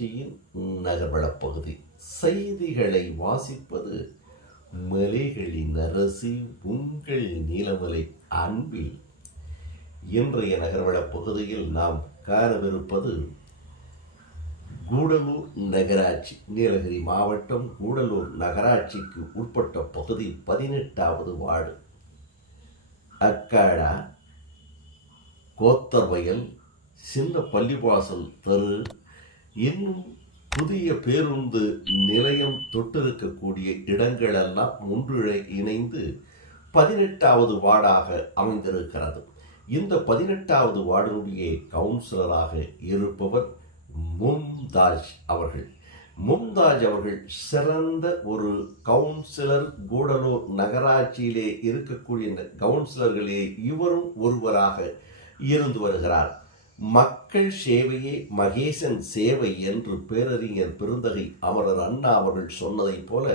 நகராட்சியின் நகர்வளப் பகுதி. செய்திகளை வாசிப்பது மலைகளின் அரசு உங்கள் நீலமலை அன்பில். இன்றைய நகர்வளப் பகுதியில் நாம் காணவிருப்பது கூடலூர் நகராட்சி. நீலகிரி மாவட்டம் கூடலூர் நகராட்சிக்கு உட்பட்ட பகுதி 18வது வார்டு. அக்காடா, கோத்தர்வயல், சின்ன பள்ளிவாசல் தெரு, இன்னும் புதிய பேருந்து நிலையம் தொட்டிருக்கக்கூடிய இடங்களெல்லாம் ஒன்று இணைந்து 18வது வார்டாக அமைந்திருக்கிறது. இந்த 18வது வார்டினுடைய கவுன்சிலராக இருப்பவர் மும்தாஜ் அவர்கள். மும்தாஜ் அவர்கள் சிறந்த ஒரு கவுன்சிலர். கூடலூர் நகராட்சியிலே இருக்கக்கூடிய கவுன்சிலர்களே இவரும் ஒருவராக இருந்து வருகிறார். மக்கள் சேவையே மகேசன் சேவை என்று பேரறிஞர் பெருந்தகை அமரர் அண்ணா அவர்கள் சொன்னதைப் போல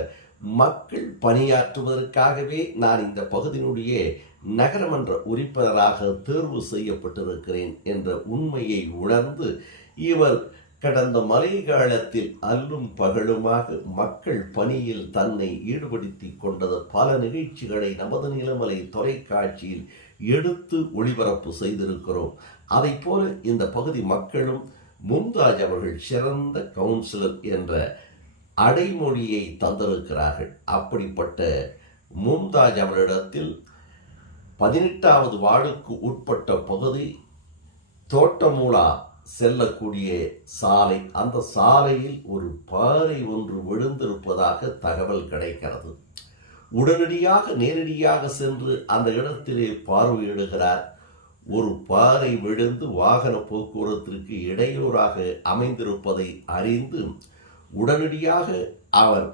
மக்கள் பணியாற்றுவதற்காகவே நான் இந்த பகுதியினுடைய நகரமன்ற உறுப்பினராக தேர்வு செய்யப்பட்டிருக்கிறேன் என்ற உண்மையை உணர்ந்து இவர் கடந்த மழை காலத்தில் அல்லும் பகலுமாக மக்கள் பணியில் தன்னை ஈடுபடுத்தி கொண்டது. பல நிகழ்ச்சிகளை நமது நிலமலை தொலைக்காட்சியில் எடுத்து ஒளிபரப்பு செய்திருக்கிறோம். அதை போல இந்த பகுதி மக்களும் மும்தாஜ் அவர்கள் சிறந்த கவுன்சிலர் என்ற அடைமொழியை தந்திருக்கிறார்கள். அப்படிப்பட்ட மும்தாஜ் அவரிடத்தில் 18வது வார்டுக்கு உட்பட்ட பகுதி தோட்டமூலா செல்லக்கூடிய சாலை. அந்த சாலையில் ஒரு பாறை ஒன்று விழுந்திருப்பதாக தகவல் கிடைக்கிறது. உடனடியாக நேரடியாக சென்று அந்த இடத்திலே பார்வையிடுகிறார். ஒரு பாறை விழுந்து வாகன போக்குவரத்திற்கு இடையூறாக அமைந்திருப்பதை அறிந்து உடனடியாக அவர்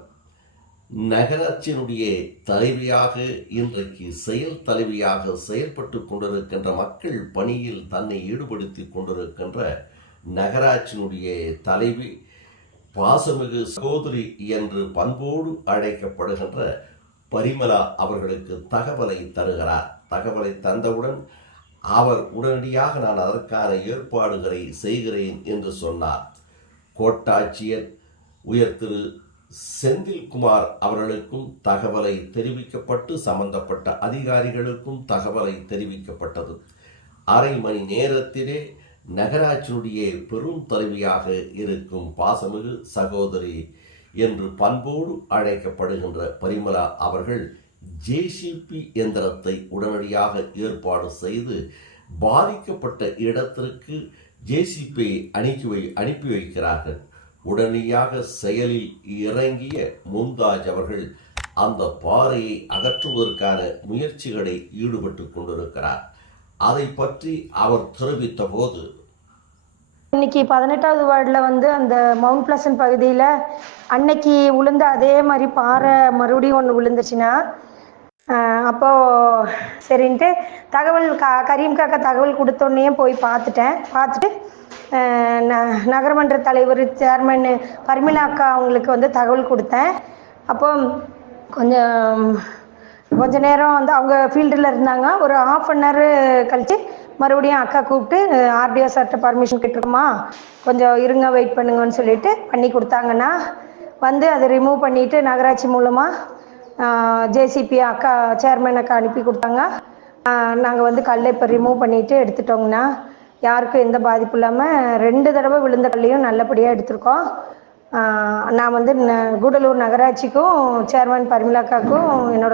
நகராட்சியினுடைய தலைவியாக, இன்றைக்கு செயல் தலைவியாக செயல்பட்டு கொண்டிருக்கின்ற மக்கள் பணியில் தன்னை ஈடுபடுத்தி கொண்டிருக்கின்ற நகராட்சியினுடைய தலைவி பாசமிகு சகோதரி என்று பண்போடு அழைக்கப்படுகின்ற பரிமலா அவர்களுக்கு தகவலை தருகிறார். தகவலை தந்தவுடன் அவர் உடனடியாக நான் அதற்கான ஏற்பாடுகளை செய்கிறேன் என்று சொன்னார். கோட்டாட்சியர் உயர் திரு செந்தில்குமார் அவர்களுக்கும் தகவலை தெரிவிக்கப்பட்டு சம்பந்தப்பட்ட அதிகாரிகளுக்கும் தகவலை தெரிவிக்கப்பட்டது. அரை மணி நேரத்திலே நகராட்சியுடைய பெரும் தலைவியாக இருக்கும் பாசமிகு சகோதரி என்று பண்போடு அழைக்கப்படுகின்ற பரிமலா அவர்கள் ஜேசிபி எந்திரத்தை உடனடியாக ஏற்பாடு செய்து பாதிக்கப்பட்ட இடத்திற்கு ஜேசிபி அனுப்பி வைக்கிறார்கள். உடனடியாக செயலில் இறங்கிய மும்தாஜ் அவர்கள் அந்த பாறையை அகற்றுவதற்கான முயற்சிகளை ஈடுபட்டு கொண்டிருக்கிறார். அதை பற்றி அவர் தெரிவித்த போது, இன்னைக்கு 18வது வார்டில் அந்த மவுண்ட் பிளசன்ட் பகுதியில் அன்னைக்கு விழுந்த அதே மாதிரி பாறை மறுபடியும் ஒன்று விழுந்துச்சுன்னா, அப்போது சரின்ட்டு தகவல் கரீம் காக்கா தகவல் கொடுத்தோன்னே போய் பார்த்துட்டு நகரமன்ற தலைவர் சேர்மன் பர்மிளா அக்கா அவங்களுக்கு தகவல் கொடுத்தேன். அப்போ கொஞ்ச நேரம் அவங்க ஃபீல்டில் இருந்தாங்க. ஒரு ½ கழித்து மறுபடியும் அக்கா கூப்பிட்டு ஆர்டிஓ சார்கிட்ட பர்மிஷன் கேட்டிருக்கோமா, கொஞ்சம் இருங்க வெயிட் பண்ணுங்கன்னு சொல்லிட்டு பண்ணி கொடுத்தாங்கன்னா அதை ரிமூவ் பண்ணிவிட்டு நகராட்சி மூலமாக ஜேசிபி அக்கா சேர்மன் அக்கா அனுப்பி கொடுத்தாங்க. நாங்கள் கல்லை இப்போ ரிமூவ் பண்ணிவிட்டு எடுத்துட்டோங்கண்ணா. யாருக்கும் எந்த பாதிப்பும் இல்லாமல் 2 தடவை விழுந்த கல்லையும் நல்லபடியாக எடுத்திருக்கோம். நான் கூடலூர் நகராட்சிக்கும் சேர்மன் பர்மிளாக்காக்கும் என்னோட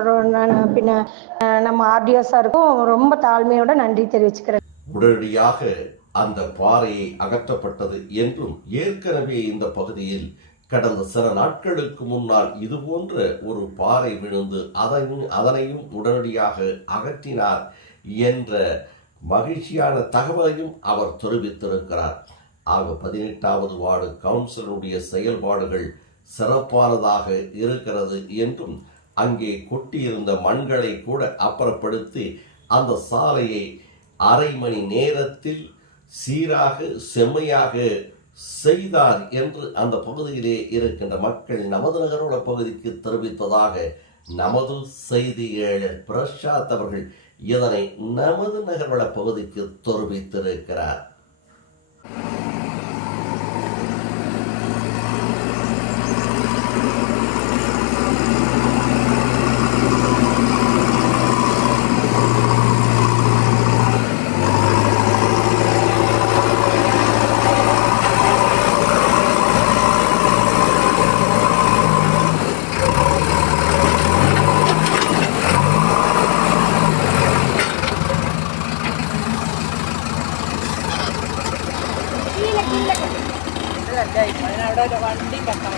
நம்ம ஆர்டிஓ சாருக்கும் ரொம்ப தாழ்மையோட நன்றி தெரிவிச்சுக்கிறேன். உடனடியாக அந்த பாறையை அகற்றப்பட்டது என்றும், ஏற்கனவே இந்த பகுதியில் கடந்த சில நாட்களுக்கு முன்னால் இதுபோன்ற ஒரு பாறை விழுந்து அதனையும் உடனடியாக அகற்றினார் என்ற மகிழ்ச்சியான தகவலையும் அவர் தெரிவித்திருக்கிறார். ஆக 18வது வார்டு கவுன்சிலருடைய செயல்பாடுகள் சிறப்பானதாக இருக்கிறது என்றும், அங்கே கொட்டியிருந்த மண்களை கூட அப்புறப்படுத்தி அந்த சாலையை அரை மணி நேரத்தில் சீராக செம்மையாக செய்தார் என்று அந்த பகுதியிலே இருக்கின்ற மக்கள் நமது நகரோட பகுதிக்கு தெரிவித்ததாக நமது செய்தியாளர் பிரசாத் அவர்கள் இதனை நமது நகர்வள பகுதிக்கு தெரிவித்திருக்கிறார். വണ്ടി വെക്കണം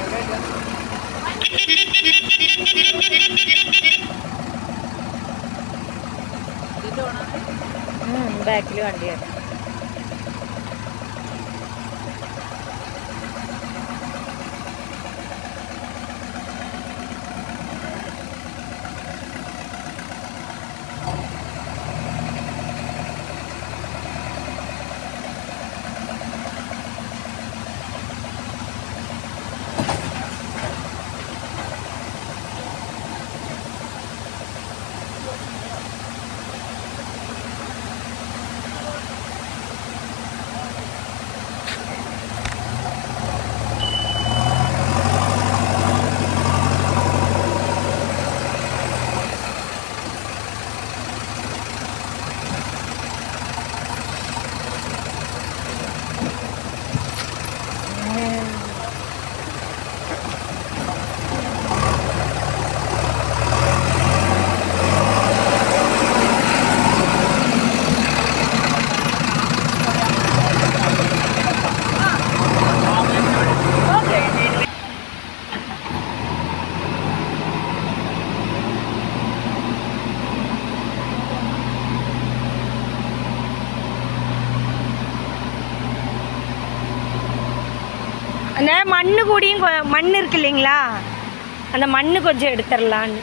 ബാക്കിൽ വണ്ടിയാണ്. அந்த மண்ணு கூடியும் மண் இருக்கு இல்லைங்களா, அந்த மண்ணு கொஞ்சம் எடுத்துடலான்னு.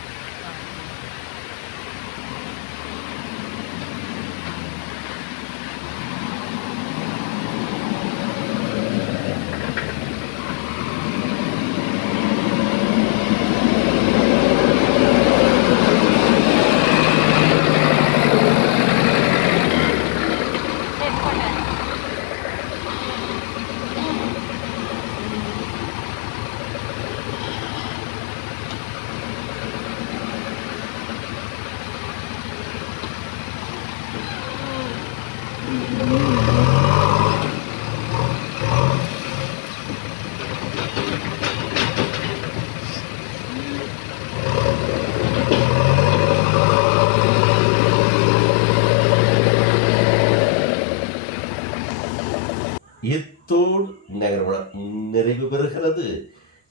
இத்தோடு நகர்வனம் நிறைவு பெறுகிறது.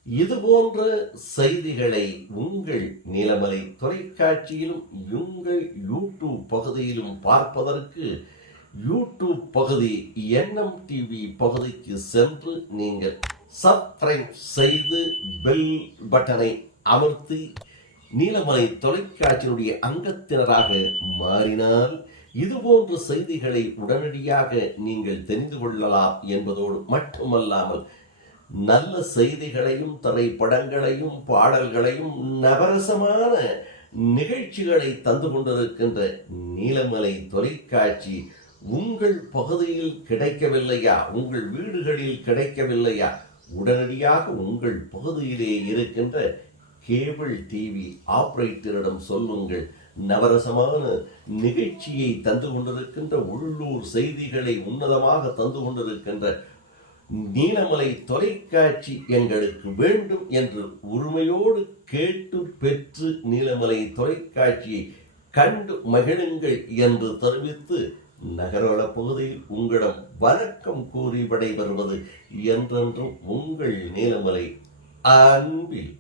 இதுபோன்ற செய்திகளை உங்கள் நீலமலை தொலைக்காட்சியிலும் உங்கள் யூடியூப் பகுதியிலும் பார்ப்பதற்கு யூடியூப் பகுதி NMTV பகுதிக்கு சென்று நீங்கள் சப்ஸ்கிரைப் செய்து பெல் பட்டனை அமர்த்தி நீலமலை தொலைக்காட்சியினுடைய அங்கத்தினராக மாறினால் இதுபோன்ற செய்திகளை உடனடியாக நீங்கள் தெரிந்து கொள்ளலாம் என்பதோடு மட்டுமல்லாமல் நல்ல செய்திகளையும் திரைப்படங்களையும் பாடல்களையும் நவரசமான நிகழ்ச்சிகளை தந்து கொண்டிருக்கின்ற நீலமலை தொலைக்காட்சி உங்கள் பகுதியில் கிடைக்கவில்லையா, உங்கள் வீடுகளில் கிடைக்கவில்லையா, உடனடியாக உங்கள் பகுதியிலே இருக்கின்ற கேபிள் டிவி ஆபரேட்டரிடம் சொல்லுங்கள். நவரசமான நிகழ்ச்சியை தந்து கொண்டிருக்கின்ற உள்ளூர் செய்திகளை உன்னதமாக தந்து கொண்டிருக்கின்ற நீலமலை தொலைக்காட்சி எங்களுக்கு வேண்டும் என்று உரிமையோடு கேட்டு பெற்று நீலமலை தொலைக்காட்சியை கண்டு மகிழுங்கள் என்று தெரிவித்து நகரவள பகுதியில் உங்களிடம் வணக்கம் கூறி விடைபெறுவது என்றென்றும் உங்கள் நீலமலை அன்பில்